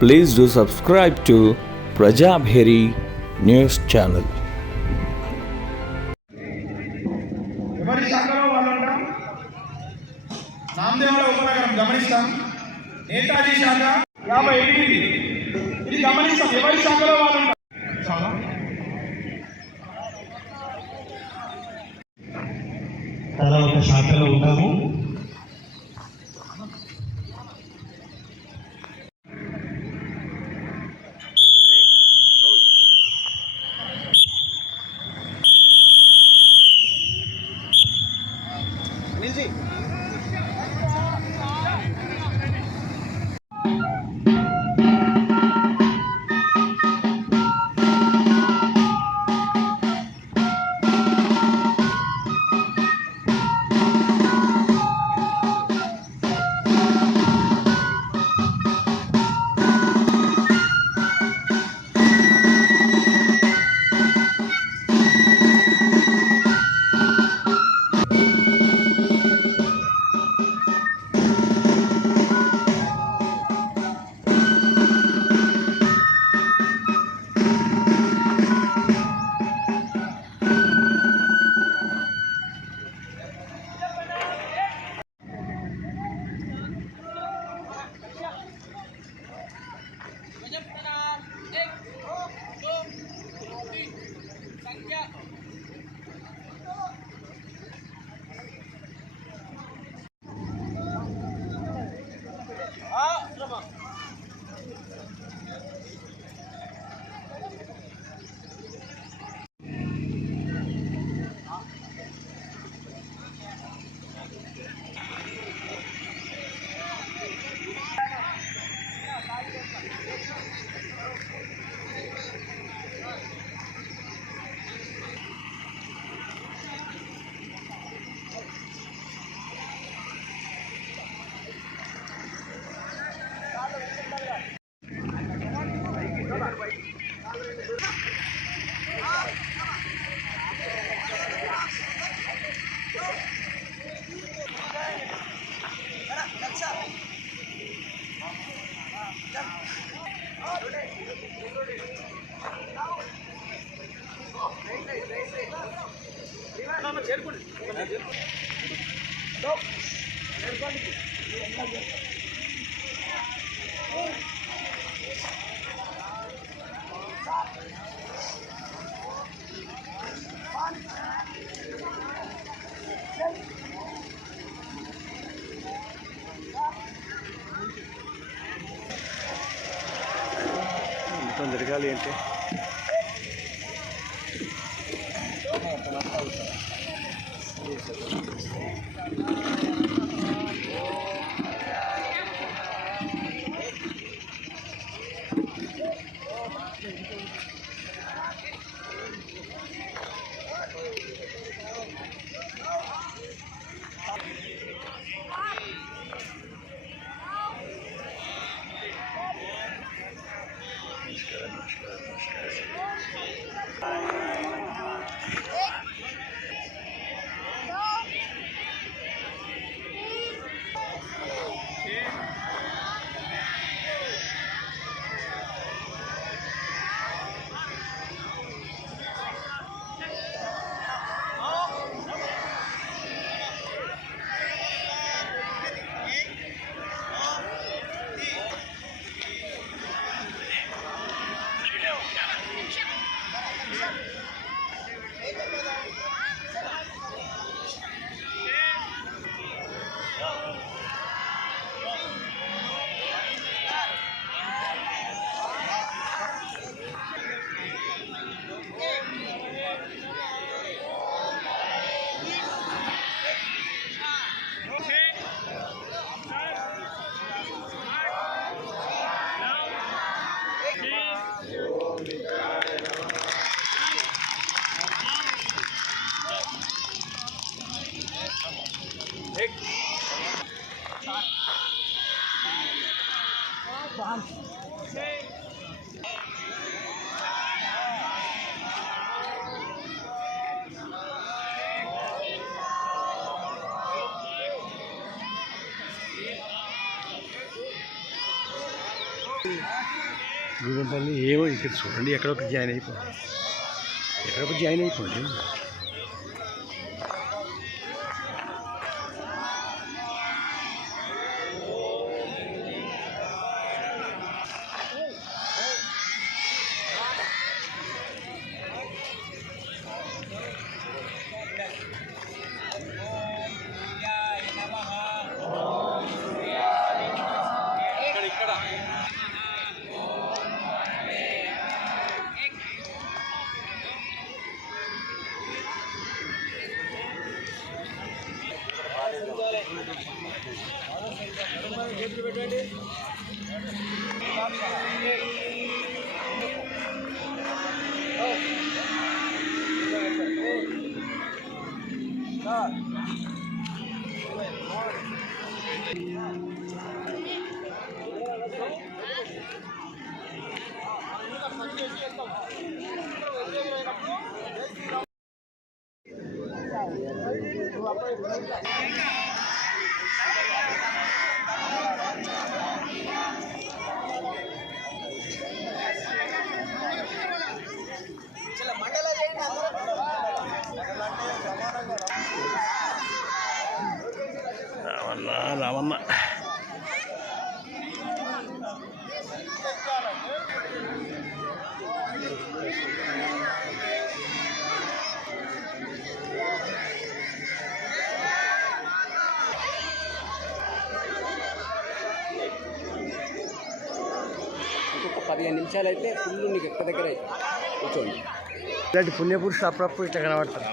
Please do subscribe to Prajabheri News Channel. ఎవరి శాఖలో వాళ్ళు ఉంటాం. నామదేవాల ఉపనగరం గమనిస్తాం. నేతాజీ శాఖ 58 ఇది గమనిస్తాం. ఎవరి శాఖలో వాళ్ళు ఉంటాం. తల ఒక శాఖలో ఉంటాము. జరగాలి అంటే గూడెంపల్లి ఏమో ఇక్కడ చూడండి, ఎక్కడొక జాయిన్ అయిపోండి. రావన్న ఇంకొక 15 నిమిషాలు అయితే ఫుల్ నీకు ఎక్క దగ్గర కూర్చోండి. ఇలాంటి పుణ్యపురుషులు అప్పుడప్పుడు ఇట్లా కనబడతారు.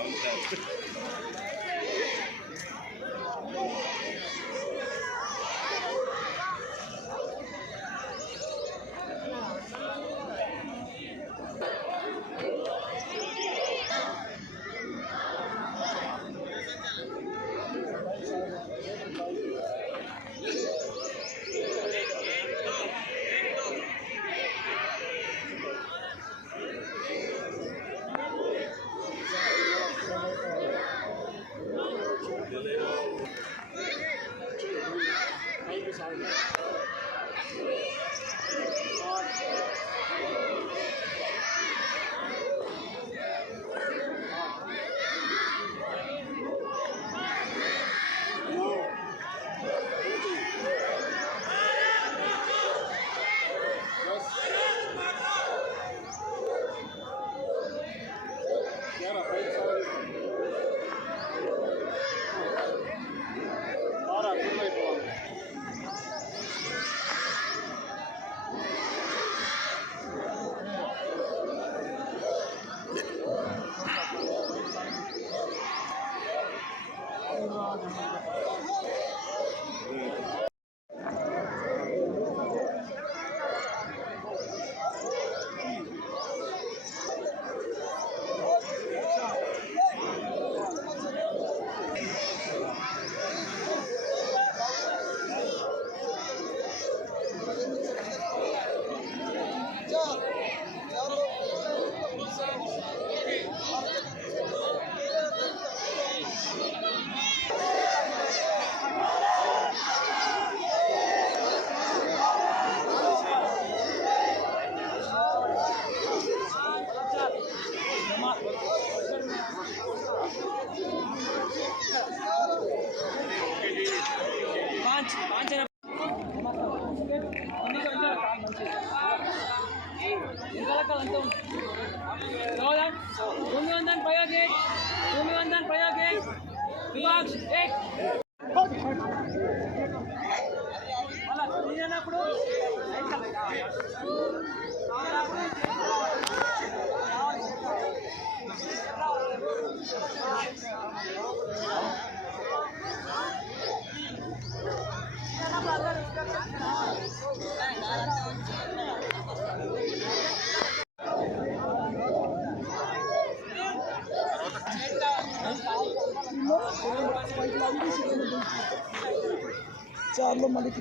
चार मलिक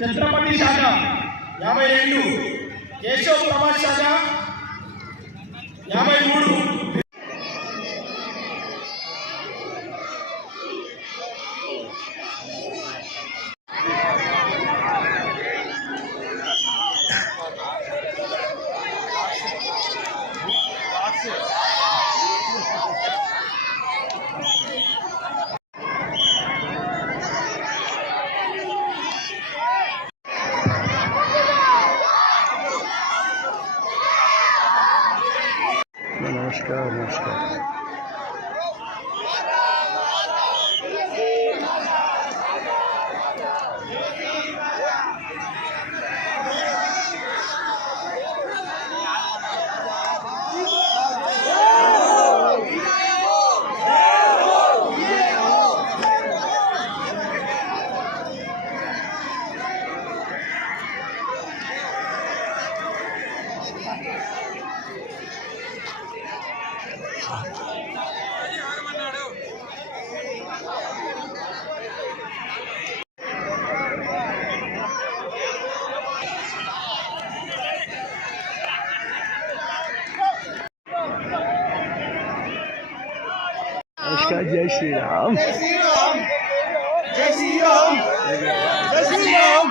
ఛత్రపతి శాఖ 52, కేశవ్ ప్రభాస్ శాఖ 53. नमस्कार। नमस्कार। जय श्री राम। जय श्री राम। जय श्री राम। जय श्री राम।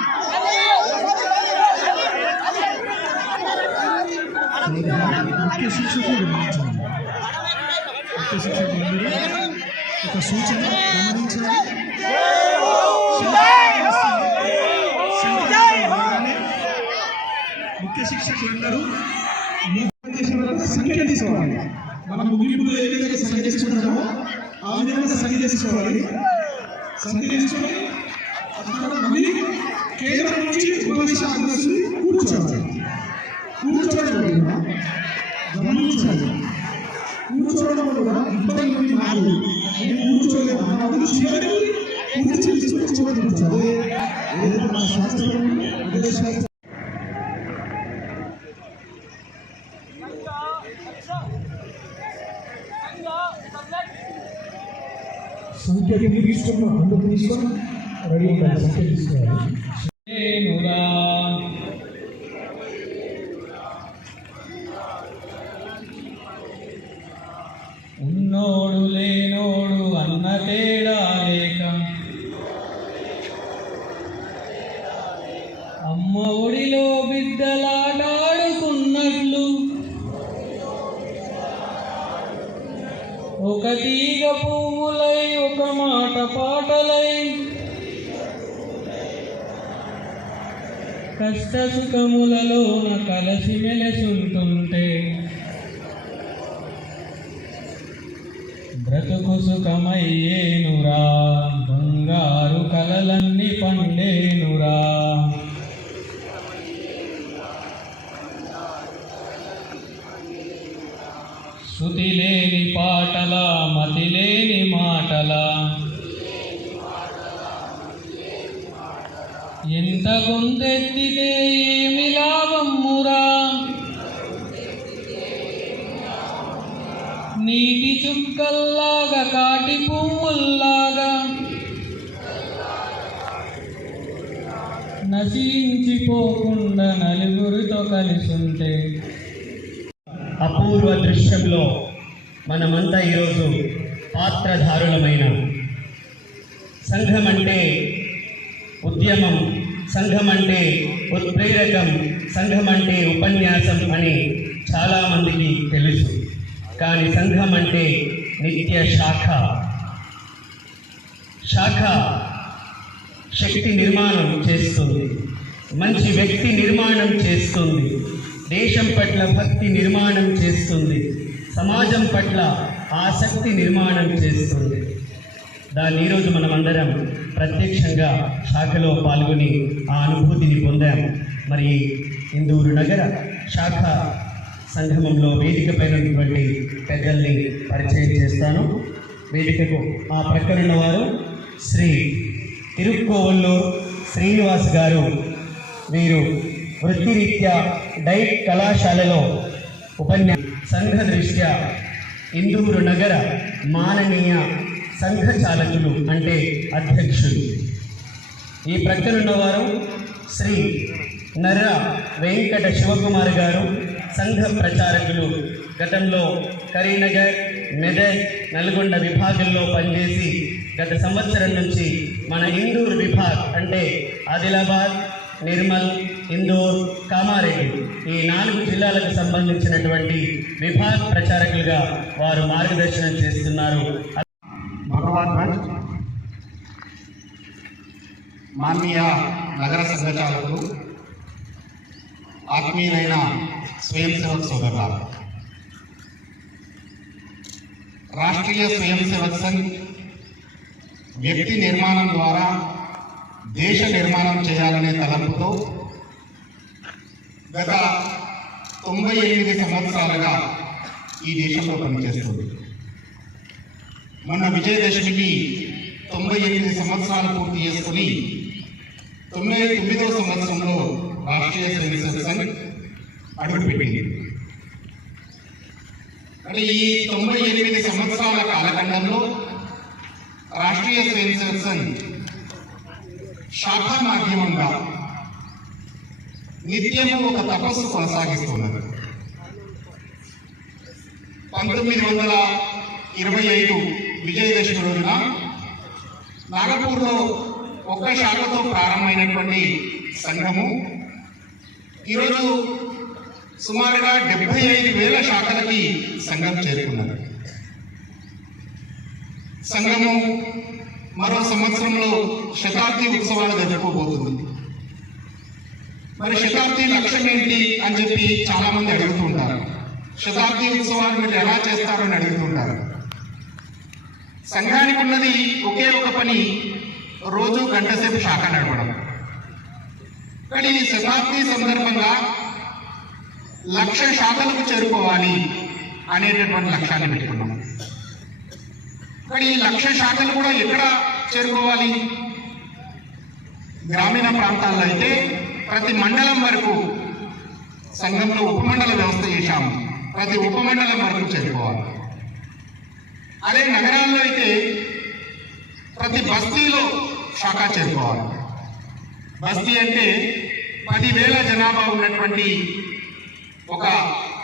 ముఖ్య శిక్షకులు ఒక సూచన గమనించాలి. ముఖ్య శిక్షకులందరూ సంఖ్య తీసుకోవాలి. మనం ముగింపులో ఏ విధంగా సంఖ్య తీసుకుంటామో ఆ విధంగా సంఖ్య తీసుకోవాలి. సంఖ్య తీసుకొని మళ్ళీ కేంద్రం నుంచి ఉపదేశ ఆదర్శి కూర్చోవాలి. కూర్చోవడం గమనించాలి. కూర్చోవడం వల్ల ఇబ్బంది నుండి మారు కూర్చోలేదు చివరికి కూర్చొని కూర్చోవాలి. ఏదైతే మన శాస్త్రం అదే శాస్త్రం సంఖ్య తీసుకున్నాం. అందుకు తీసుకొని రెడీ ఉండాలి. సంఖ్య తీసుకోవాలి. ఉన్నోడు లేనోడు అన్న తేడా లేక అమ్మ ఒడిలో బిడ్డలాటాడుకున్నట్లు ఒక తీగ పువ్వులై ఒక మాట పాటలై కష్ట సుఖములలోన కలసి మెలసుంటుంటే బ్రతుకు సుఖమయ్యేనురా, బంగారు కలలన్నీ పండేనురా. శృతి లేని పాటల మతి లేని మాటల ఎంత గొంతెత్తితే ఏమి లాభమ్మురా. నీటి చుక్కల్లాగా కాటి పువ్వుల్లా నశించిపోకుండా నలుగురితో కలిసుంటే. అపూర్వ దృశ్యంలో మనమంతా ఈరోజు పాత్రధారులమైన సంఘం అంటే ఉద్యమం, సంఘం అంటే ఉత్ప్రేరకం, సంఘం అంటే ఉపన్యాసం అని చాలామందికి తెలుసు. కానీ సంఘం అంటే నిత్య శాఖ. శాఖ శక్తి నిర్మాణం చేస్తుంది, మంచి వ్యక్తి నిర్మాణం చేస్తుంది, దేశం పట్ల భక్తి నిర్మాణం చేస్తుంది, సమాజం పట్ల ఆసక్తి నిర్మాణం చేస్తుంది. దాన్ని ఈరోజు మనమందరం ప్రత్యక్షంగా శాఖలో పాల్గొని ఆ అనుభూతిని పొందాం. మరి ఇందూరు నగర శాఖ సంగమంలో వేదిక పైనటువంటి పెద్దల్ని పరిచయం చేస్తాను. వేదికకు ఆ ప్రక్కనున్న వారు శ్రీ తిరుక్కోవల్లూరు శ్రీనివాస్ గారు. వీరు వృత్తిరీత్యా డైట్ కళాశాలలో సంఘ దృష్ట్యా ఇందూరు నగర మాననీయ సంఘ చాలకులు అంటే అధ్యక్షులు. ఈ ప్రక్కనున్నవారు శ్రీ నర్ర వెంకట శివకుమార్ గారు, సంఘ ప్రచారకులు. గతంలో కరీంనగర్, మెదక్, నల్గొండ విభాగంలో పనిచేసి గత సంవత్సరం నుంచి మన ఇందూరు విభాగ్ అంటే ఆదిలాబాద్, నిర్మల్, ఇందూర్, కామారెడ్డి ఈ 4 జిల్లాలకు సంబంధించినటువంటి విభాగ్ ప్రచారకులుగా వారు మార్గదర్శనం చేస్తున్నారు. భగవాన్ భట్ మాన్య నగర సంఘచాలకులు, ఆత్మీయులైన స్వయం సేవక్ సోదరులారా, రాష్ట్రీయ స్వయం సేవక్ సంఘ్ వ్యక్తి నిర్మాణం ద్వారా దేశ నిర్మాణం చేయాలనే తలంపుతో గత 98 సంవత్సరాలుగా ఈ దేశంలో పనిచేస్తుంది. మొన్న విజయదశమికి 98 సంవత్సరాలు పూర్తి చేసుకుని 99వ సంవత్సరంలో రాష్ట్రీయ స్వయం సేవక్ సంఘ్ అడుగుపెట్టింది. అంటే ఈ 98 సంవత్సరాల కాలఖండంలో రాష్ట్రీయ స్వయం సేవక్ సంఘ్ శాఖా మాధ్యమంగా నిత్యము ఒక తపస్సు కొనసాగిస్తున్నది. 1925 విజయదశమి రోజున నాగపూర్లో ఒక్క శాఖతో ప్రారంభమైనటువంటి సంఘము ఈరోజు సుమారుగా 75,000 శాఖలకి సంఘం చేరుకున్నది. సంఘము మరో సంవత్సరంలో శతాబ్ది ఉత్సవాలు జరుపుకోబోతుంది. మరి శతాబ్ది లక్ష్యం ఏంటి అని చెప్పి చాలా మంది అడుగుతుంటారు. శతాబ్ది ఉత్సవాలు మీరు ఎలా చేస్తారని అడుగుతుంటారు. సంఘానికి ఉన్నది ఒకే ఒక పని, రోజు గంటసేపు శాఖ నడపడం. కానీ ఈ శతాబ్ది సందర్భంగా 1,00,000 శాఖలకు చేరుకోవాలి అనేటటువంటి లక్ష్యాన్ని పెట్టుకున్నాం. కానీ ఈ 1,00,000 శాఖలు కూడా ఎక్కడ చేరుకోవాలి? గ్రామీణ ప్రాంతాల్లో అయితే ప్రతి మండలం వరకు సంఘంలో ఉపమండల వ్యవస్థ చేశాము. ప్రతి ఉపమండలం వరకు చేరుకోవాలి. అదే నగరాల్లో అయితే ప్రతి బస్తీలో శాఖ చేరుకోవాలి. బస్తీ అంటే 10,000 జనాభా ఉన్నటువంటి ఒక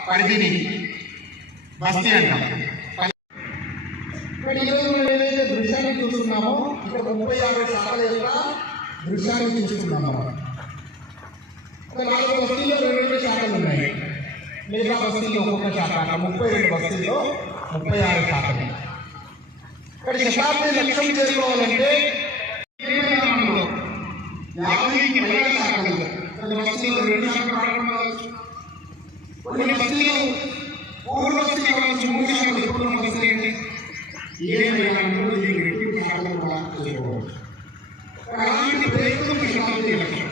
పరిధిని బస్తీ అంటాం. ఈరోజు మనం ఏదైతే దృశ్యాన్ని చూస్తున్నామో ఇక్కడ 36 శాఖల యొక్క దృశ్యాన్ని చూస్తున్నాము. ఒక 4 బస్తీల్లో 2 శాఖలు ఉన్నాయి. మిగతా బస్తీల్లో ఒక్కొక్క శాఖ, 32 బస్తీల్లో 36 శాఖలు. ఇక్కడ శతాబ్ది లక్ష్యం చేరుకోవాలంటే 50కి పైగా శాఖలు. కొన్ని బస్తీల్లో 2 శాఖలు ప్రారంభించవచ్చు, కొన్ని బస్తీలు 3 బస్తీలు కావచ్చు, 3 శాఖలు. ఇప్పుడు బస్తీలు ఏంటి ఏమైనా శాఖలు కూడా చేసుకోవచ్చు. అలాంటి ప్రయత్నం శతాబ్ది లక్ష్యం.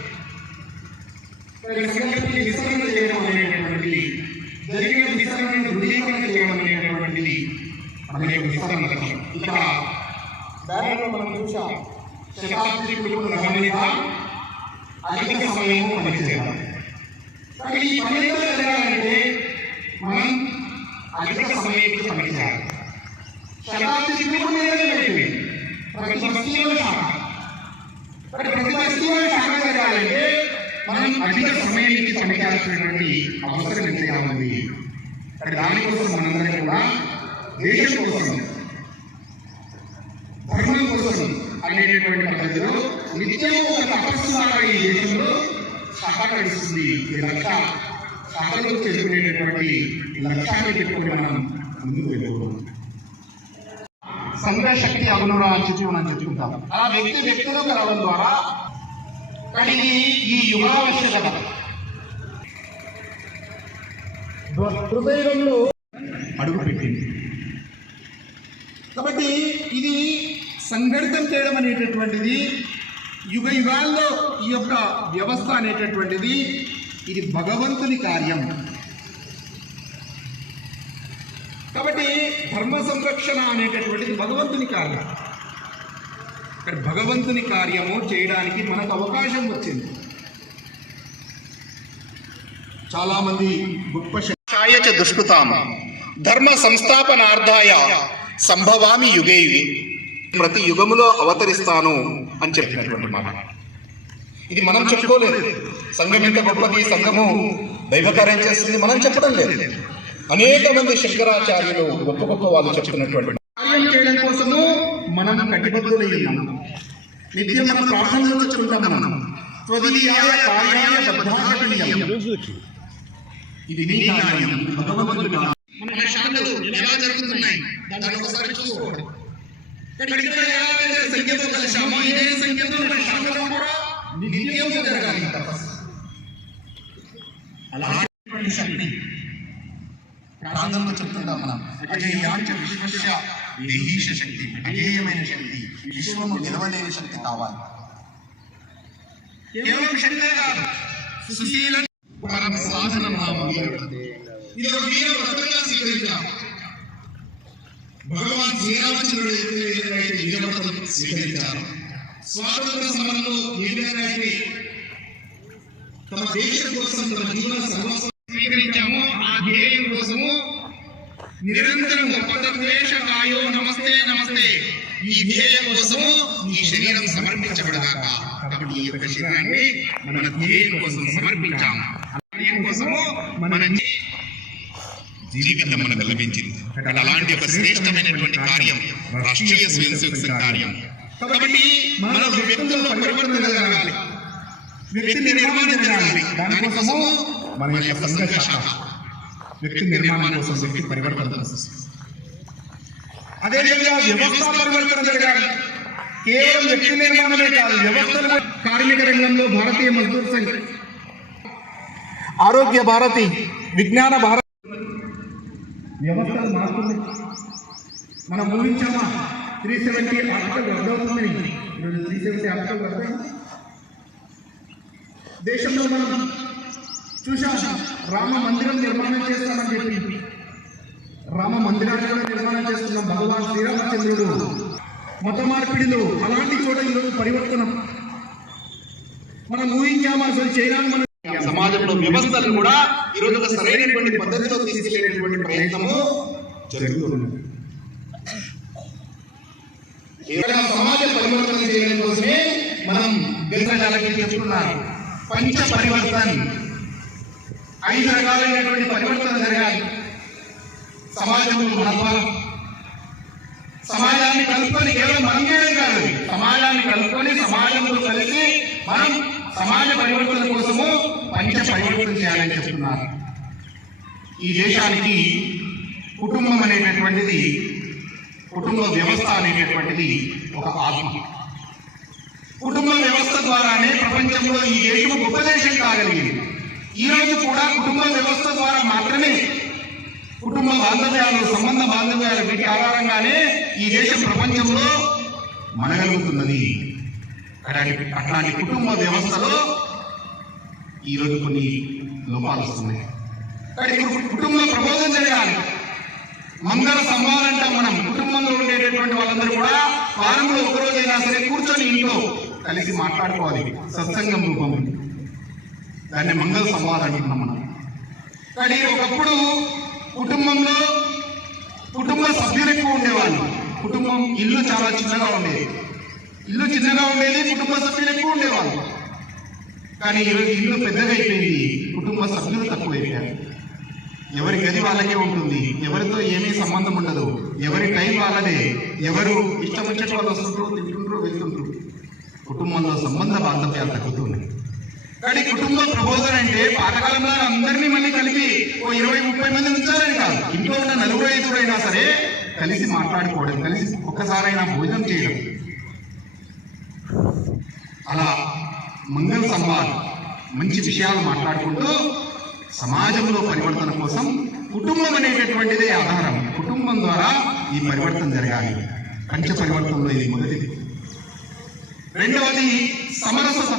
సంఘటన విస్తరణ చేయడం అనేటటువంటిది, జరిగిన విస్తరణను దృఢీకరణ చేయడం అనేటటువంటిది మనకి విస్తరణ లక్ష్యం. ఇక్కడ బ్యానర్లో మనం చూసాం, శతాబ్ది పిలుపును గమనిద్దాం, అధిక సమయం పనిచేయాలి. కానీ ఈ పని జరగాలంటే మనం అధిక సమయానికి పనిచేయాలి. శతాబ్ది పిలుపు ప్రతి బస్తీలో శాఖ, మరి ప్రతి వస్తువు శాఖ జరగాలంటే మనం అధిక సమయానికి పనిచేయాల్సినటువంటి అవసరం ఎంతగా ఉంది. మరి దానికోసం మనందరం కూడా దేశం కోసం, ధర్మం కోసం అనేటటువంటి పద్ధతిలో నిత్యం ఒక తపస్సు లాగా ఈ దేశంలో సహకరిస్తుంది. ఈ లక్ష్య సహకారం చేసుకునేటటువంటి లక్ష్యాన్ని పెట్టుకుని మనం ముందుకు వెళ్ళకూడదు. సంఘశక్తి అగుణరా అని చెప్పి మనం చెప్పుకుంటాం. అలా వ్యక్తులు కలవడం ద్వారా కానీ ఈ యుగావశ్యకత హృదయంలో అడుగుపెట్టింది. కాబట్టి ఇది సంఘటితం చేయడం అనేటటువంటిది యుగ యుగాల్లో ఈ యొక్క వ్యవస్థ అనేటటువంటిది ఇది భగవంతుని కార్యం. కాబట్టి ధర్మ సంరక్షణ అనేటటువంటిది భగవంతుని కార్యం. ఇక్కడ భగవంతుని కార్యము చేయడానికి మనకు అవకాశం వచ్చింది. చాలా మంది గొప్ప ఛాయచ దుష్కృతాం ధర్మ సంస్థాపనార్థాయ సంభవామి యుగే యుగే, ప్రతి యుగములో అవతరిస్తాను అని చెప్పినటువంటి మాట. ఇది మనం చెప్పుకోలేదు. సంఘం ఎంత గొప్పది, సంఘము దైవకార్యం చేస్తుంది మనం చెప్పడం లేదు. అనేక మంది శంకరాచార్యులు గొప్ప గొప్ప వాళ్ళు చెప్తున్నటువంటి కార్యం చేయడం కోసము మనం కటిబద్ధులై ఉన్నాం. నిత్యం మనం ప్రార్థనలో చెప్పుకుంటాం. మనం త్వదీయాయ కార్యాయ బద్ధాకటీయం, ఇది నీ కార్యం, భగవంతుడి కార్యం. మన శాఖలు ఎలా జరుగుతున్నాయి దాన్ని ఒకసారి చూసుకోవడం. సంఖ్యతో కలిసాము, ఇదే సంఖ్యతో మన శాఖలు కూడా నిత్యం జరగాలి తపస్సు. అలా శక్తి ప్రార్థనలో చెప్తుంటాం మనం. అజేయాంచ విశ్వస్య దేహీశ శక్తి, అజేయమైన శక్తి, విశ్వము నిలవలేని శక్తి కావాలి. కేవలం శక్తే కాదు, సుశీల పరమ సాధనం ఇది ఒక వీర వ్రతంగా స్వీకరించాం. భగవాన్ శ్రీరామచంద్రుడు ఏదైతే వీరవ్రతం స్వీకరించారు, స్వాతంత్ర సమరంలో ఏదైతే తమ దేశం కోసం తమ జీవన సర్వస్వం స్వీకరించామో ఆ ధ్యేయం కోసము నిరంతరం పదద్వేషకాయో నమస్తే నమస్తే ఈ ధ్యేయం కోసము ఈ శరీరం సమర్పించబడదాకా. కాబట్టి ఈ యొక్క శరీరాన్ని మన ధ్యేయం కోసం సమర్పించాం. ధ్యేయం కోసము మన జీవితం మనకు లభించింది. అలాంటి ఒక శ్రేష్టమైనటువంటి కార్యం రాష్ట్రీయ స్వయం సేవక సంఘ కార్యం. కాబట్టి మన వ్యక్తుల్లో పరివర్తన జరగాలి, వ్యక్తి నిర్మాణం జరగాలి. దానికోసము మన యొక్క సంఘ శాఖ వ్యక్తి నిర్మాణం కోసం, వ్యక్తి పరివర్తన కోసం. అదేవిధంగా వ్యవస్థ పరివర్తన జరగాలి. కేవలం వ్యక్తి నిర్మాణమే కాదు, వ్యవస్థలు. కార్మిక రంగంలో భారతీయ మజ్దూర్ సంఘ్, ఆరోగ్య భారతి, విజ్ఞాన భారతి వ్యవస్థలు మారుతుంది. మనం ఊహించామా 370 ఆర్టికల్ రద్దవుతుందని? 370 ఆర్టికల్ రద్దయింది. దేశంలో మనం చూసాం, రామ మందిరం నిర్మాణం చేస్తామని చెప్పి రామ మందిరాన్ని కూడా నిర్మాణం చేస్తున్నాం. భగవాన్ శ్రీరామచంద్రుడు మత మార్పిడిలో అలాంటి చోట ఈరోజు పరివర్తనం మనం ఊహించామా? అసలు చేయడానికి మనం సమాజంలో వ్యవస్థలు కూడా ఈరోజు ఒక సరైనటువంటి పద్ధతిలో తీసుకెళ్లేటువంటి ప్రయత్నము జరుగుతుంది. సమాజ పరివర్తన చేయడం కోసమే మనం గంటలకి చెప్తున్నారు. పంచ పరివర్తన, 5 రకాలైనటువంటి పరివర్తన జరగాలి సమాజంలో. మన ద్వారా సమాజాన్ని కలుపుకొని, కేవలం మనం చేయడం కాదు, సమాజాన్ని కలుపుకొని సమాజంలో కలిసి మనం సమాజ పరివర్తన కోసము పంచ పరివర్తన చేయాలని చెప్తున్నారు. ఈ దేశానికి కుటుంబం అనేటటువంటిది, కుటుంబ వ్యవస్థ అనేటటువంటిది ఒక ఆత్మ. కుటుంబ వ్యవస్థ ద్వారానే ప్రపంచంలో ఈ దేశం గొప్ప దేశం కాగలిగింది. ఈ రోజు కూడా కుటుంబ వ్యవస్థ ద్వారా మాత్రమే కుటుంబ బాంధవ్యాలు, సంబంధ బాంధవ్యాలు, వీటి ఆధారంగానే ఈ దేశం ప్రపంచంలో మనగలుగుతున్నది. అట్లాంటి కుటుంబ వ్యవస్థలో ఈరోజు కొన్ని లోపాలు వస్తున్నాయి. కుటుంబ ప్రబోధం జరగాలి. మంగళ సంవాదంటాం మనం. కుటుంబంలో ఉండేటటువంటి వాళ్ళందరూ కూడా వారంలో ఒకరోజైనా సరే కూర్చొని ఇంట్లో కలిసి మాట్లాడుకోవాలి. సత్సంగం రూపం, దాన్ని మంగళ సంవాదం అంటున్నాం మనం. కానీ ఒకప్పుడు కుటుంబంలో కుటుంబ సభ్యులు ఎక్కువ ఉండేవాళ్ళు. కుటుంబం ఇల్లు చాలా చిన్నగా ఉండేది. ఇల్లు చిన్నగా ఉండేది, కుటుంబ సభ్యులు ఎక్కువ ఉండేవాళ్ళు. కానీ ఈరోజు ఇల్లు పెద్దగా అయిపోయింది, కుటుంబ సభ్యులు తక్కువైపోయారు. ఎవరి గది వాళ్ళకే ఉంటుంది, ఎవరితో ఏమీ సంబంధం ఉండదు, ఎవరి టైం వాళ్ళదే, ఎవరు ఇష్టం వచ్చినట్టు వాళ్ళు వస్తుంటారు, తింటుంటారు, వెళ్తుంటారు. కుటుంబంలో సంబంధ బాంధవ్యాలు తగ్గుతున్నాయి. కానీ కుటుంబ ప్రబోధన అంటే పాతకాలంలో అందరినీ మళ్ళీ కలిపి ఓ 20-30 మంది ఉంచాలని కాదు. ఇంట్లో ఉన్న 4-5 అయినా సరే కలిసి మాట్లాడుకోవడం, కలిసి ఒక్కసారైనా భోజనం చేయడం, అలా మంగళ సంవాద్ మంచి విషయాలు మాట్లాడుకుంటూ సమాజంలో పరివర్తన కోసం కుటుంబం అనేటటువంటిదే ఆధారం. కుటుంబం ద్వారా ఈ పరివర్తన జరగాలి. పంచ పరివర్తనలో ఇది మొదటిది. రెండవది సమరసత.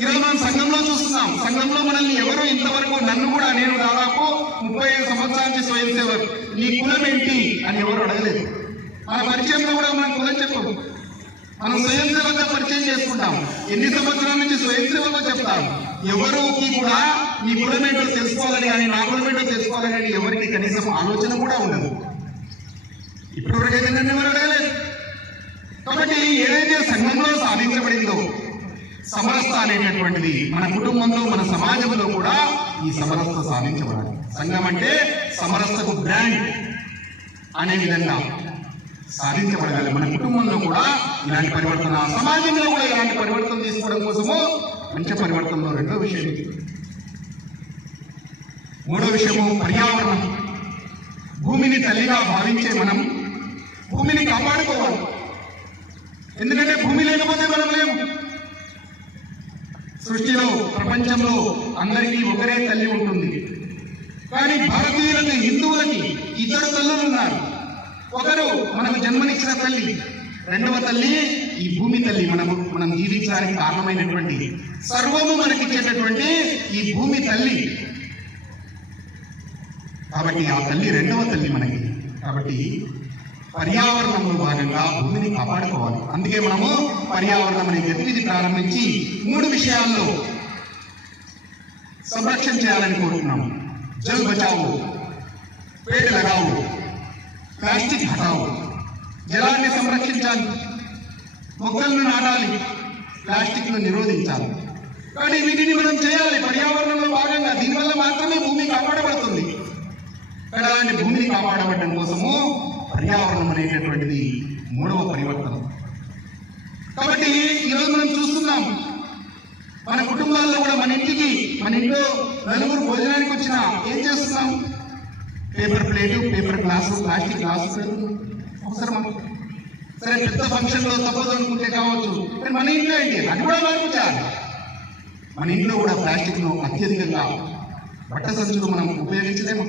ఈరోజు మనం సంఘంలో చూస్తున్నాం, సంఘంలో మనల్ని ఎవరు ఇంతవరకు, నన్ను కూడా, నేను దాదాపు 35 సంవత్సరాల నుంచి స్వయం సేవకు, నీ కులం ఏంటి అని ఎవరు అడగలేదు. మన పరిచయంలో కూడా మనం కులం చెప్పము. మనం స్వయం సేవగా పరిచయం చేసుకుంటాం. ఎన్ని సంవత్సరాల నుంచి స్వయం సేవగా చెప్తాం. ఎవరికి కూడా నీ కులం ఏంటో తెలుసుకోవాలని కానీ, నా కులం ఏంటో తెలుసుకోవాలని కానీ ఎవరికి కనీసం ఆలోచన కూడా ఉండదు. ఇప్పటివరకైతే నన్ను ఎవరు అడగలేదు. కాబట్టి ఏదైతే సంఘంలో సాధించబడిందో సమరసత అనేటటువంటిది మన కుటుంబంలో, మన సమాజంలో కూడా ఈ సమరసత సాధించబడాలి. సంఘం అంటే సమరసతకు బ్రాండ్ అనే విధంగా సాధించబడగాలి. మన కుటుంబంలో కూడా ఇలాంటి పరివర్తన, సమాజంలో కూడా ఇలాంటి పరివర్తన తీసుకోవడం కోసము పంచ పరివర్తనలో రెండో విషయం ఇది. మూడో విషయము పర్యావరణం. భూమిని తల్లిగా భావించే మనం భూమిని కాపాడుకోవాలి. ఎందుకంటే భూమి లేకపోతే మనం లేము. సృష్టిలో, ప్రపంచంలో అందరికీ ఒకరే తల్లి ఉంటుంది. కానీ భారతీయులకి, హిందువులకి 2 తల్లులు ఉన్నారు. ఒకరు మనకు జన్మనిచ్చిన తల్లి, రెండవ తల్లి ఈ భూమి తల్లి. మనం జీవించడానికి కారణమైనటువంటి, సర్వము మనకిచ్చేటటువంటి ఈ భూమి తల్లి. కాబట్టి ఆ తల్లి రెండవ తల్లి మనకి. కాబట్టి పర్యావరణంలో భాగంగా భూమిని కాపాడుకోవాలి. అందుకే మనము పర్యావరణం అనే గతివిధి ప్రారంభించి 3 విషయాల్లో సంరక్షణ చేయాలని కోరుతున్నాము. జల్ బచావో, పేడ్ లగావో, ప్లాస్టిక్ హటావో. జలాన్ని సంరక్షించాలి, మొక్కలను నాటాలి, ప్లాస్టిక్ను నిరోధించాలి. కానీ వీటిని మనం చేయాలి పర్యావరణంలో భాగంగా. దీనివల్ల మాత్రమే భూమి కాపాడబడుతుంది. కానీ అలాంటి భూమిని కాపాడబడడం కోసము పర్యావరణం అనేటటువంటిది 3వ పరివర్తన. కాబట్టి ఈరోజు మనం చూస్తున్నాం, మన కుటుంబాల్లో కూడా మన ఇంట్లో 4 భోజనానికి వచ్చినా ఏం చేస్తున్నాం? Paper plate, paper glass, plastic glass అవసరమా? సరే, పెద్ద ఫంక్షన్లో తప్పదు అనుకుంటే కావచ్చు, కానీ మన ఇంట్లో ఏంటి, అది కూడా మార్పు చేయాలి. మన ఇంట్లో కూడా ప్లాస్టిక్ను అత్యధికంగా, బట్ట సంచులు మనం ఉపయోగించలేము.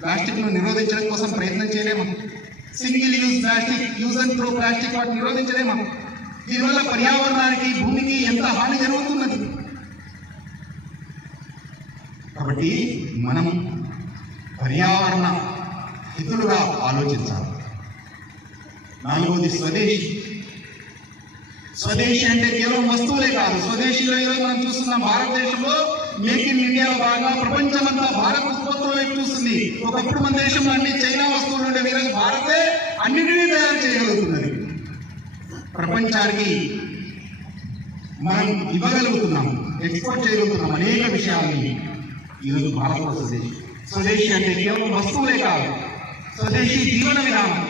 ప్లాస్టిక్ను నిరోధించడం కోసం ప్రయత్నం చేయలేము. Single use plastic, use and throw plastic వాటిని నిరోధించలేము. దీనివల్ల పర్యావరణానికి, భూమికి ఎంత హాని జరుగుతున్నది. కాబట్టి మనం పర్యావరణ హితులుగా ఆలోచించాలి. 4వది స్వదేశీ. స్వదేశీ అంటే కేవలం వస్తువులే కాదు. స్వదేశీలో ఈరోజు మనం చూస్తున్నాం, భారతదేశంలో మేక్ ఇన్ ఇండియాలో భాగంగా ప్రపంచమంతా భారత్ ఉత్పత్తుల వైపు చూస్తుంది. ఒకప్పుడు మన దేశంలో అన్ని చైనా వస్తువులు ఉండేవి. ఈరోజు భారతే అన్నిటినీ తయారు చేయగలుగుతున్నది. ప్రపంచానికి మనం ఇవ్వగలుగుతున్నాం, ఎక్స్పోర్ట్ చేయగలుగుతున్నాం అనేక విషయాల్ని. ఈరోజు భారత స్వదేశీ. స్వదేశీ అంటే కేవలం వస్తువులే కాదు, స్వదేశీ జీవన విధానం.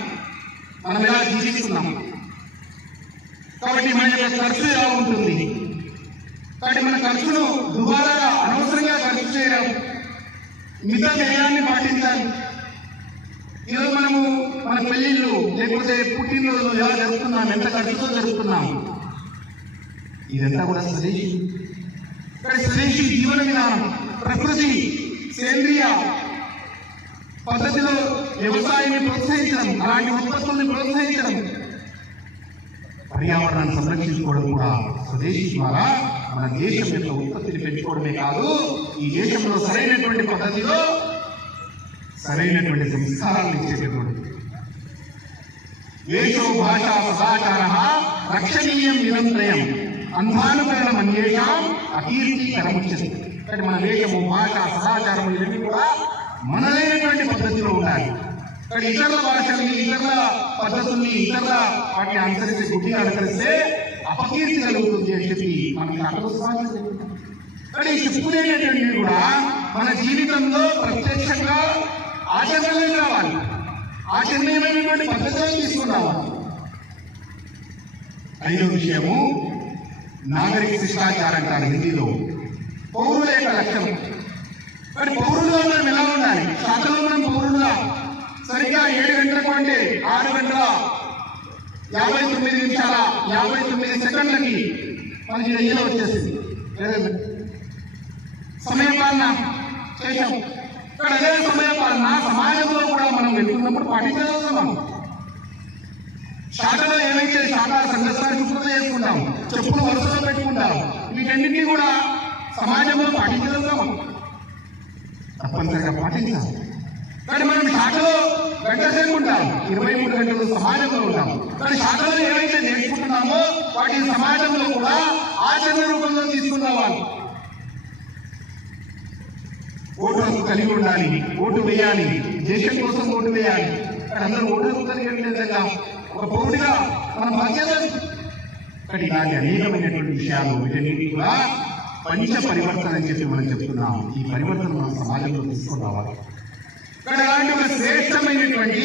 మనం ఎలా జీవిస్తున్నాం, కాబట్టి మన యొక్క ఖర్చు ఎలా ఉంటుంది. కాబట్టి మన ఖర్చును దుబారాగా, అనవసరంగా ఖర్చు చేయడం, మిగతా వ్యయాన్ని పాటించాలి. ఈరోజు మనము మన పెళ్లిళ్ళు లేకపోతే పుట్టినరోజులు ఎలా జరుపుతున్నాం, ఎంత ఖర్చుతో జరుపుతున్నాం, ఇదంతా కూడా స్వదేశీ. కానీ స్వదేశీ జీవన విధానం, ప్రకృతి, సేంద్రియ పద్ధతిలో వ్యవసాయాన్ని ప్రోత్సహించడం, అలాంటి ఉత్పత్తుల్ని ప్రోత్సహించడం, పర్యావరణాన్ని సంరక్షించుకోవడం కూడా స్వదేశీ ద్వారా మన దేశం యొక్క ఉత్పత్తిని పెంచుకోవడమే కాదు, ఈ దేశంలో సరైనటువంటి పద్ధతిలో సరైనటువంటి సంస్కారాలను ఇచ్చేటటువంటి. వేషో భాషా సదాచార రక్షణీయం నిరంతరం అంధానుకరణం అన్యేషాం అకీర్తికరముచ్యతే. అంటే మన వేషము, భాష, సదాచారం ఇవన్నీ కూడా మనదైనటువంటి పద్ధతిలో ఉండాలి. కానీ ఇతరుల భాషల్ని, ఇతరుల పద్ధతుల్ని, ఇతరుల వాటిని అనుసరించి గుడ్డిగా అనుసరిస్తే అపకీర్తి కలుగుతుంది అని చెప్పి మనకి అక్కడ సమాజం చెప్తున్నాం. కానీ చెప్పుకునేటటువంటి కూడా మన జీవితంలో ప్రత్యక్షంగా ఆచరణలో రావాలి, ఆచరణీయమైనటువంటి పద్ధతులను తీసుకుని రావాలి. 5వ విషయము నాగరిక శిష్టాచారం అంటారు హిందీలో. పౌరుల యొక్క లక్షణం. మరి పౌరులుగా మనం ఎలా ఉండాలి? శాఖలో మనం పౌరులుగా సరిగ్గా 7 గంటలకు అంటే 6 గంటల 59 నిమిషాల 59 సెకండ్లకి మనకి ఈయన వచ్చేసింది. సమయపాలన చేశాం. ఇక్కడ అదే సమయపాలన సమాజంలో కూడా మనం వెళ్తున్నప్పుడు పాటించగలుగుతున్నాం. శాఖలో ఏమైతే శాఖ సంఘస్థాన్ని శుభ్రత చేసుకుంటాం, చెప్పులు వరుసలో పెట్టుకుంటాం, వీటన్నిటినీ కూడా సమాజంలో పాటించగలుగుతాం. తప్పనిసరిగా పాటించాలి. కానీ మనం శాఖలో గంట సేపు ఉంటాం, 23 గంటలు సమాజంలో ఉంటాం. కానీ శాఖలో ఏవైతే నేర్చుకుంటున్నామో వాటిని సమాజంలో కూడా ఆచరణ రూపంలో తీసుకురావాలి. ఓటు హక్కు కలిగి ఉండాలి, ఓటు వేయాలి, దేశం కోసం ఓటు వేయాలి. కానీ అందరూ ఓటు హక్కు కలిగి విధంగా ఒక పౌరుడిగా మన బాధ్యత. కానీ ఇలాంటి అనేకమైనటువంటి విషయాలు వీటన్నిటి కూడా పంచ పరివర్తన అని చెప్పి మనం చెప్తున్నాం. ఈ పరివర్తన మన సమాజంలో తీసుకుని రావాలి. కానీ అలాంటి ఒక శ్రేష్టమైనటువంటి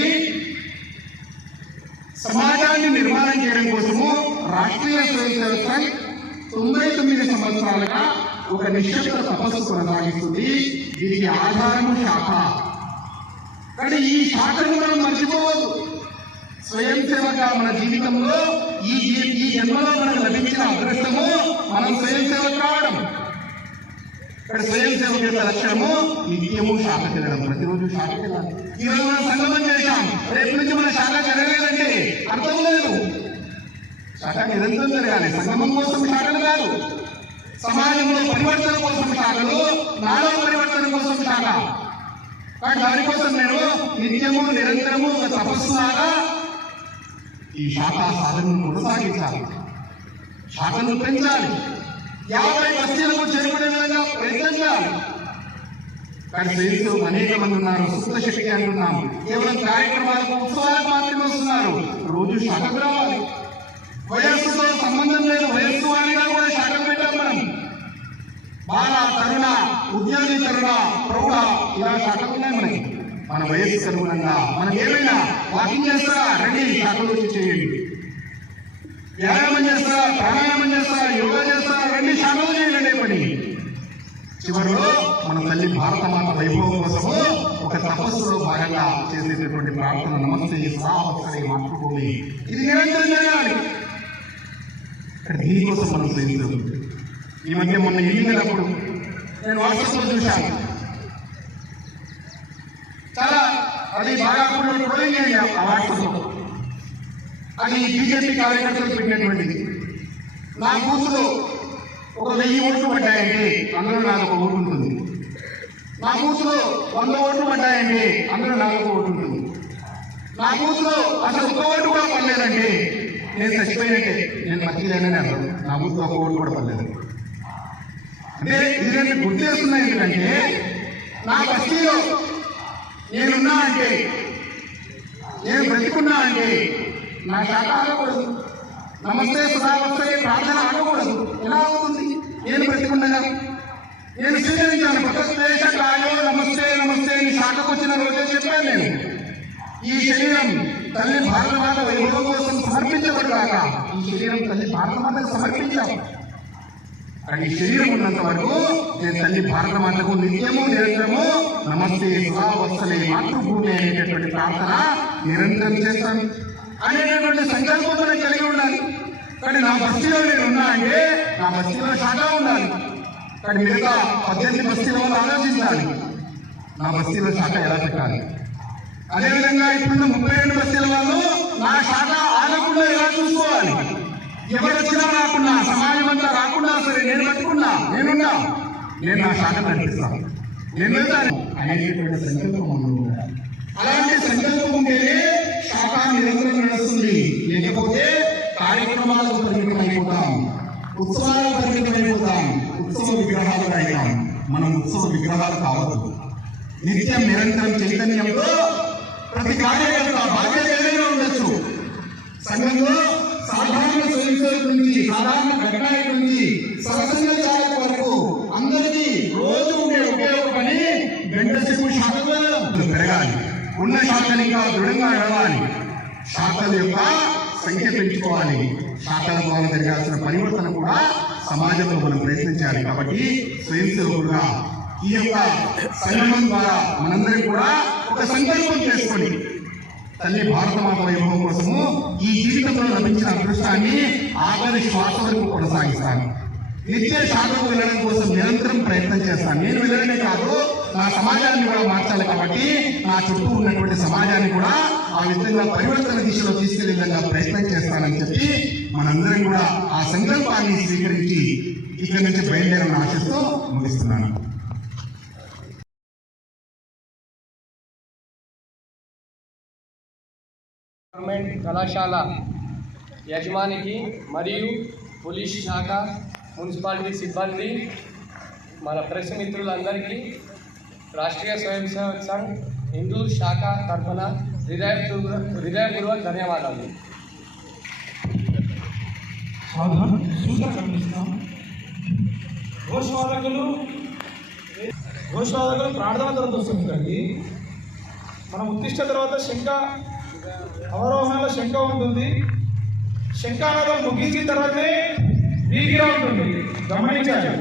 సమాజాన్ని నిర్మాణం చేయడం కోసము రాష్ట్రీయ స్వయం సేవక సంఘ్ 99 సంవత్సరాలుగా ఒక నిశ్శబ్ద తపస్సు కొనసాగిస్తుంది. దీనికి ఆధారము శాఖ. కానీ ఈ శాఖను మనం మర్చిపోవద్దు. స్వయం సేవక మన జీవితంలో ఈ జన్మలో మనకు లభించిన అదృష్టము మనం స్వయం సేవకు కావడం. ఇక్కడ స్వయం సేవక యొక్క లక్ష్యము నిత్యము శాఖకి వెళ్ళడం, ప్రతిరోజు శాఖకి వెళ్ళాలి. ఈరోజు మనం సంగమం చేశాం, రేపు నుంచి మన శాఖ జరగలేదంటే అర్థం లేదు. శాఖ నిరంతరం జరగాలి. సంగమం కోసం శాఖలు కాదు, సమాజంలో పరివర్తన కోసం శాఖలు, నాలో పరివర్తన కోసం శాఖ. కానీ దానికోసం నేను నిత్యము నిరంతరము ఒక తపస్సులాగా ఈ శాఖా సాధనను కొనసాగించాలి, శాఖను పెంచాలి, 50 బస్తీలకు చేరుకునే విధంగా ప్రయత్నం చేయాలి. కానీ స్వయంతో అనేక మంది ఉన్నారు, సుప్త శక్తి అంటున్నాం, కేవలం కార్యక్రమాలకు ఉత్సవాలకు మాత్రమే వస్తున్నారు. రోజు శాఖకు రావాలి. వయస్సుతో సంబంధం లేదు, వయస్సు వారిగా కూడా శాఖలు పెట్టాం మనం. బాల, తరుణ, ఉద్యోగి, తరుణ, ప్రౌఢ, ఇలా శాఖలు ఉన్నాయి మనకి. మన వయస్సు అనుగుణంగా మనం ఏమైనా వాకింగ్ చేస్తారా, రండి శాఖలు వచ్చి చేయండి. వ్యాయామం చేస్తారా, ప్రాణాయామం చేస్తారా, యోగా చేస్తారా, రండి శాఖలు చేయండి పని. చివరిలో మన తల్లి భారతమాత వైభవం కోసము ఒక తపస్సులో భాగంగా చేసేటటువంటి ప్రార్థన నమస్తే సదావత్సరే మాతృభూమి, ఇది నిరంతరం జరగాలి. దీనికోసం మనం ప్రయత్నిస్తాం. ఈ మధ్య మొన్న ఎన్నికలప్పుడు నేను వాట్సాప్లో చూశాను, చాలా అది బాగా ట్రోలింగ్ అయ్యా ఆ వాట్సాప్లో. అది బీజేపీ కార్యకర్తలు పెట్టినటువంటిది. నా కూతురు ఒక 1000 ఓట్లు పడ్డాయండి, అందులో నాకు ఒక ఓటు ఉంటుంది. నా కూతురు 100 ఓట్లు పడ్డాయండి, అందులో నాకు ఒక ఓటు ఉంటుంది. నా కూతురు అసలు ఒక్క ఓటు కూడా పడలేదండి, నేను చచ్చిపోయినట్టే, నేను బతికిలేనని అన్నాను. నా కూతురు ఒక ఓటు కూడా పడలేదు. అంటే ఇది నేను గుర్తు చేస్తున్నా. ఎందుకంటే నా బస్తీలో నేనున్నా అంటే, నేను బ్రతికున్నా అంటే నా శాఖ ఆగకూడదు, నమస్తే సదావత్సరే ప్రార్థన ఆగకూడదు. ఎలా అవుతుంది? నేను బ్రతికున్నగా నేను స్వీకరించాను. ప్రతస్వేష కాయో నమస్తే నమస్తే అని శాఖకు వచ్చిన రోజే చెప్పాను నేను. ఈ శరీరం తల్లి భారతమాత వైభవం కోసం సమర్పించబడ్డాక ఈ శరీరం తల్లి భారతమాతకు సమర్పించాము. కానీ శరీరం ఉన్నంత వరకు నేను తల్లి భారతమాతకు నిత్యము నిరంతరము నమస్తే సదావత్సరే మాతృభూమి అనేటటువంటి ప్రార్థన నిరంతరం చేస్తాను అనేటటువంటి సంకల్పం మనకు కలిగి ఉండాలి. కానీ నా బస్తీలో నేను ఉన్నా అంటే నా బస్తీలో శాఖ ఉండాలి. కానీ మిగతా 18 బస్తీల వాళ్ళు ఆలోచించాలి, నా బస్తీలో శాఖ ఎలా పెట్టాలి. అదేవిధంగా ఇప్పుడున్న 32 బస్తీల వాళ్ళు నా శాఖ ఆగకుండా ఎలా చూసుకోవాలి. ఎవరు వచ్చినా రాకుండా, సమాజం అంతా రాకుండా సరే, నేను బతుకున్నా, నేనున్నా, నేను నా శాఖను నడిపిస్తాను, నేను వెళ్తాను అనేటటువంటి సంకల్పం ఉండాలి. అలాంటి సంకల్పం ఉంటేనే శాఖ నిరంతరం నడుస్తుంది. లేకపోతే కార్యక్రమాలకు పరిమితమైపోతాం, ఉత్సవాలకు పరిమితమైపోతాం, ఉత్సవ విగ్రహాలు అయినాం. మనం ఉత్సవ విగ్రహాలు కావద్దు. నిత్యం నిరంతరం చైతన్యంతో ప్రతి కార్యకర్త బాధ్యత ఏదైనా ఉండొచ్చు. సంఘంలో సాధారణ స్వయం సేవకుల నుంచి, సాధారణ గణనాయకుల నుంచి సరసంగ చాలక వరకు అందరికీ రోజు ఉండే ఒకే ఒక పని గంట సేపు శాఖలు పెరగాలి. ఉన్న శాఖలు ఇంకా దృఢంగా నడవాలి. శాఖల యొక్క సంఖ్య పెంచుకోవాలి. శాఖల ద్వారా జరగాల్సిన పరివర్తన కూడా సమాజంలో మనం ప్రయత్నించాలి. కాబట్టి స్వయం సేవకులుగా ఈ యొక్క సంగమం ద్వారా మనందరం కూడా ఒక సంకల్పం చేసుకొని తల్లి భారతమాత వైభవం కోసము ఈ జీవితంలో లభించిన అదృష్టాన్ని ఆఖరి శ్వాస వరకు కొనసాగిస్తాను. నిత్య శాఖకు వెళ్ళడం కోసం నిరంతరం ప్రయత్నం చేస్తాను. నేను వెళ్ళడమే కాదు, నా సమాజాన్ని కూడా మార్చాలి. కాబట్టి నా చుట్టూ ఉన్నటువంటి సమాజాన్ని కూడా ఆ విధంగా పరివర్తన దిశలో తీసుకెళ్లే విధంగా ప్రయత్నం చేస్తానని చెప్పి మనందరం కూడా ఆ సంకల్పాన్ని స్వీకరించి ఇక్కడి నుంచి బయలుదేరాలని ఆశిస్తూ ముగిస్తున్నాను. గవర్నమెంట్ కళాశాల యజమానికి మరియు పోలీస్ శాఖ, మున్సిపాలిటీ సిబ్బంది, మన ప్రెస్ మిత్రులందరికీ రాష్ట్రీయ స్వయం సేవక్ సంఘ్ హిందూ శాఖ తరఫున హృదయపూర్వక ధన్యవాదాలు. సూచన గమనిస్తాం. ఘోషవాదకులు ప్రార్థన తర్వాత వస్తుంది కండి. మనం ఉత్తిష్ట తర్వాత శంఖ అవరోహణలో శంఖ ఉంటుంది. శంఖానాదం ముగించిన తర్వాతనే వీగిరా ఉంటుంది, గమనించాలి.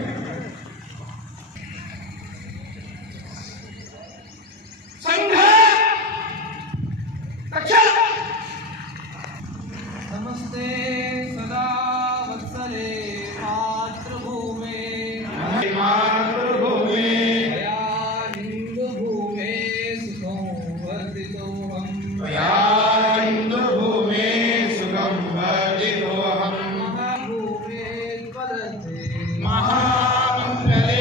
నమస్తే సదా వత్సలే మాతృభూమే దయా హిందూ భూమే సుఖం వర్ధితోహం మహాభూమే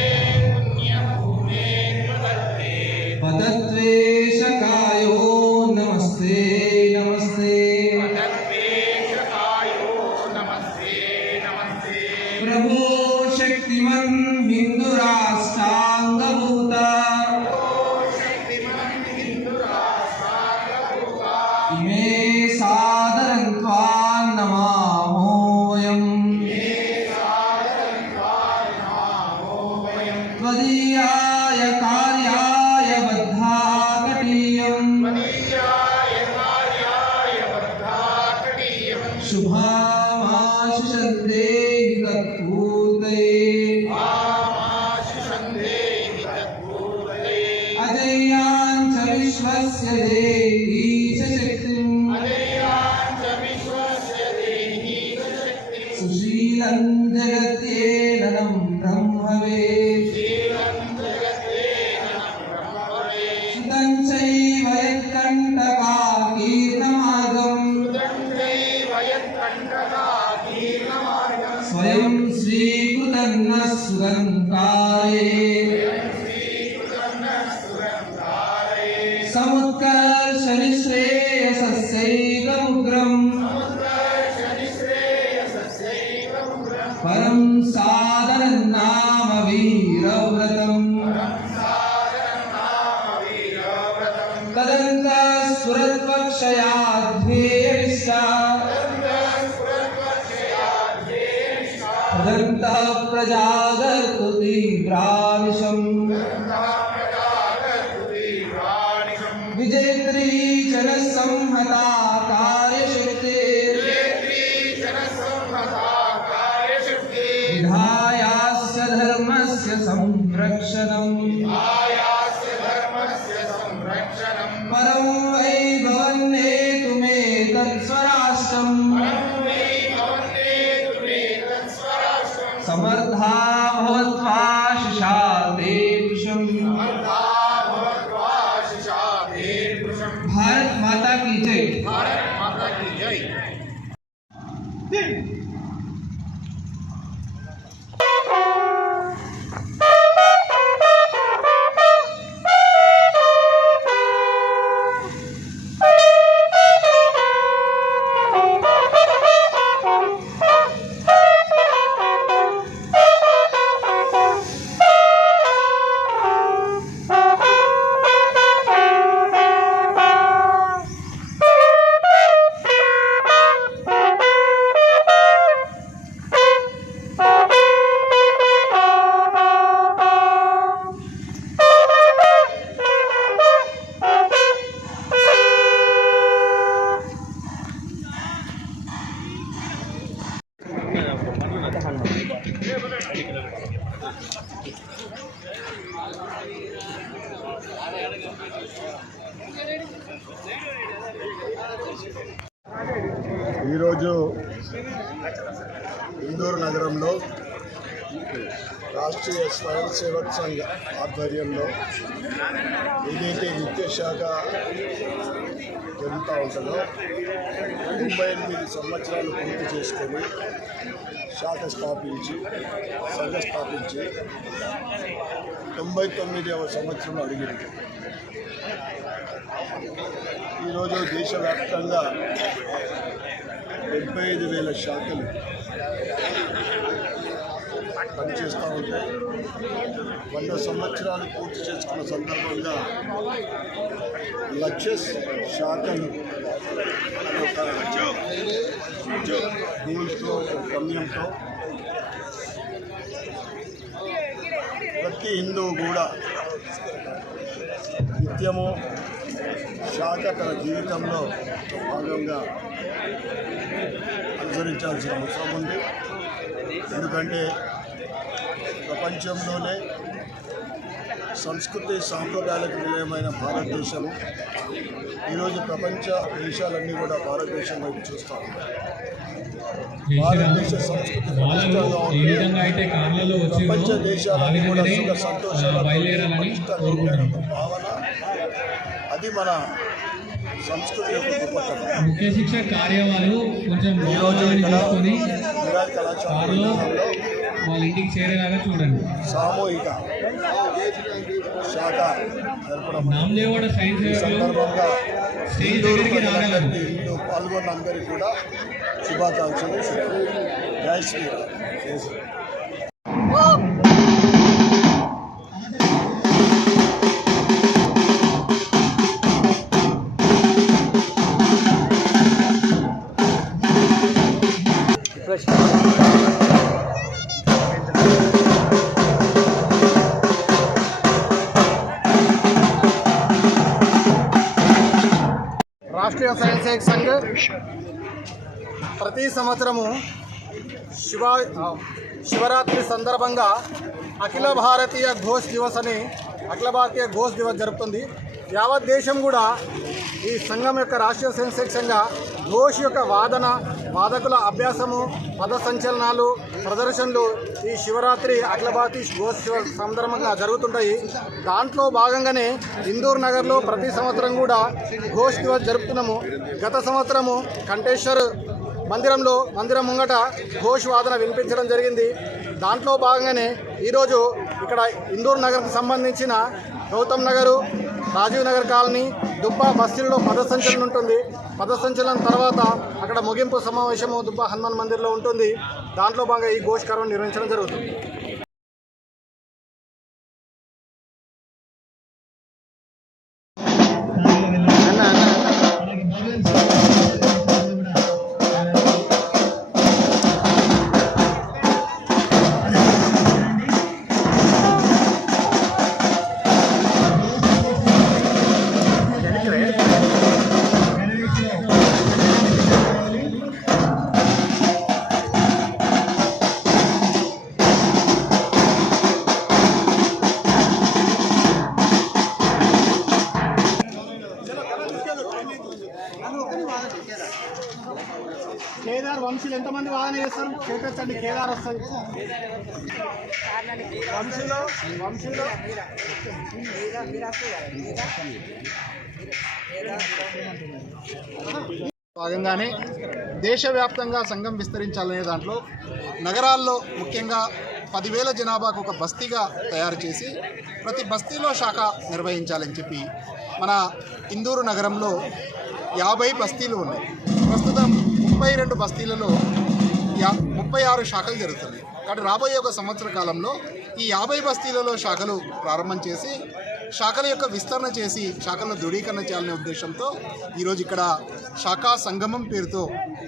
త్వదతే పదద్వేషకాయో నమస్తే నమస్తే ప్రభో శక్తిమన్ హిందూ రాష్ట్రాంగభూత ఇమే సాదరం త్వాం నమామోయం త్వదీయాయ కార్యాయ బద్ధాకటీయం శుభామాశిషంతే తత్పూర్తయే అజయ్యాన్ చ విశ్వస్య దేహీశ శక్తిం సుశీలం జగత్యేనం బ్రహ్మవేత్ సుతం చైవ యత్కంటకాకీర్ణమార్గం స్వయం స్వీకృతన్న సుగంకారే సముత్కర్షణి శ్రేయసస్యైకముగ్రం పరం సాదరం నామ వీరవ్రతం తదంత స్ఫురత్వక్షయాధ్వేయనిష్టా తదంతః ప్రజాగర్తు తీవ్రానిశం విజేత్రీ జనసంహతా కార్యశక్తే విధాయాస్య ధర్మస్య సంరక్షణం పరం వై భవన్నేతు మే తత్స్వరాష్ట్రం సమర్థా భవత్వా శిషా తే పురుషం. भारत माता की जय. ఈరోజు ఇందూరు నగరంలో రాష్ట్రీయ స్వయం సేవక్ సంఘ్ ఆధ్వర్యంలో ఏదైతే విద్యాశాఖ జరుగుతూ ఉంటుందో 98 సంవత్సరాలు పూర్తి చేసుకొని శాఖ స్థాపించి సంఘ స్థాపించి 99వ సంవత్సరం అడిగింది. ఈరోజు దేశవ్యాప్తంగా 75,000 శాఖలు పనిచేస్తూ ఉంటాయి. 100 సంవత్సరాలు పూర్తి చేసుకున్న సందర్భంగా 1,00,000 శాఖలు గోల్తో గమ్యంతో ప్రతి హిందువు కూడా నిత్యము శాఖ తన జీవితంలో భాగంగా అనుసరించాల్సిన అవసరం ఉంది. ఎందుకంటే ప్రపంచంలోనే సంస్కృతి సాంప్రదాయాలకు నిలయమైన భారతదేశము ఈరోజు ప్రపంచ దేశాలన్నీ కూడా భారతదేశం వైపు చూస్తూ ఉంటాయి. భారతదేశ సంస్కృతి పటిష్టంగా ఉంటే ప్రపంచ దేశాలన్నీ కూడా సుఖ సంతోషాలు భావన అది మన సంస్కృతి యొక్క గొప్పతనం. ముఖ్య శిక్ష కార్యవాళ్ళు కొంచెం ఈరోజు ఇక్కడ విరాట్ కళాశాలలో వాళ్ళ ఇంటికి చేరేలాగా చూడండి. సామూహిక శాఖ జరపడం నామదేవాడ సైన్స్ ఈ సందర్భంగా స్టేజ్ రాగలరు. ఇందులో పాల్గొన్న అందరికీ కూడా శుభాకాంక్షలు. జై శ్రీరామ్. రాష్ట్రీయ స్వయం సేవక్ సంఘ్ ప్రతి సంవత్సరము శివరాత్రి సందర్భంగా అఖిల భారతీయ ఘోష్ దివస్ అని అఖిల భారతీయ ఘోష్ దివస్ జరుపుతుంది. యావత్ దేశం కూడా ఈ సంఘం యొక్క రాష్ట్రీయ స్వయం సేవక్ సంఘ ఘోష్ యొక్క వాదకుల అభ్యాసము, పద సంచలనాలు, ప్రదర్శనలు ఈ శివరాత్రి అఖిల భారతీయ ఘోష్ సందర్భంగా జరుగుతుంటాయి. దాంట్లో భాగంగానే ఇందూర్ నగర్లో ప్రతి సంవత్సరం కూడా ఘోష్ దివస్ జరుపుతున్నాము. గత సంవత్సరము కంటేశ్వర్ మందిరం ముంగట ఘోష్ వాదన వినిపించడం జరిగింది. దాంట్లో భాగంగానే ఈరోజు ఇక్కడ ఇందూర్ నగర్కు సంబంధించిన గౌతమ్ నగరు, రాజీవ్ నగర్ కాలనీ, దుబ్బా బస్తీల్లో పద సంచలనం ఉంటుంది. పద సంచలనం తర్వాత అక్కడ ముగింపు సమావేశము దుబ్బా హనుమాన్ మందిర్లో ఉంటుంది. దాంట్లో భాగంగా ఈ ఘోష్ కార్యక్రమం నిర్వహించడం జరుగుతుంది. కేదార్ వంశీలు ఎంతమంది వాదన చేస్తారు? చేపెట్టండి. కేదార్ వస్తుంది. వంశీలో భాగంగానే దేశవ్యాప్తంగా సంఘం విస్తరించాలనే దాంట్లో నగరాల్లో ముఖ్యంగా 10,000 జనాభాకు ఒక బస్తీగా తయారు చేసి ప్రతి బస్తీలో శాఖ నిర్వహించాలని చెప్పి మన ఇందూరు నగరంలో 50 బస్తీలు ఉన్నాయి. ప్రస్తుతం 32 బస్తీలలో 36 శాఖలు జరుగుతున్నాయి. కాబట్టి రాబోయే ఒక సంవత్సర కాలంలో ఈ 50 బస్తీలలో శాఖలు ప్రారంభం చేసి శాఖల యొక్క విస్తరణ చేసి శాఖలను దృఢీకరణ చేయాలనే ఉద్దేశంతో ఈరోజు ఇక్కడ శాఖా సంగమం పేరుతో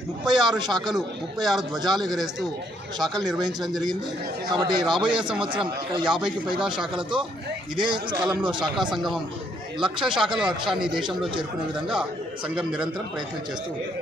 36 శాఖలు 36 ధ్వజాలు ఎగరేస్తూ శాఖలు నిర్వహించడం జరిగింది. కాబట్టి రాబోయే సంవత్సరం ఇక్కడ 50కి పైగా శాఖలతో ఇదే స్థలంలో శాఖా సంగమం 1,00,000 శాఖల లక్ష్యాన్ని దేశంలో చేరుకునే విధంగా సంఘం నిరంతరం ప్రయత్నం చేస్తూ ఉంటుంది.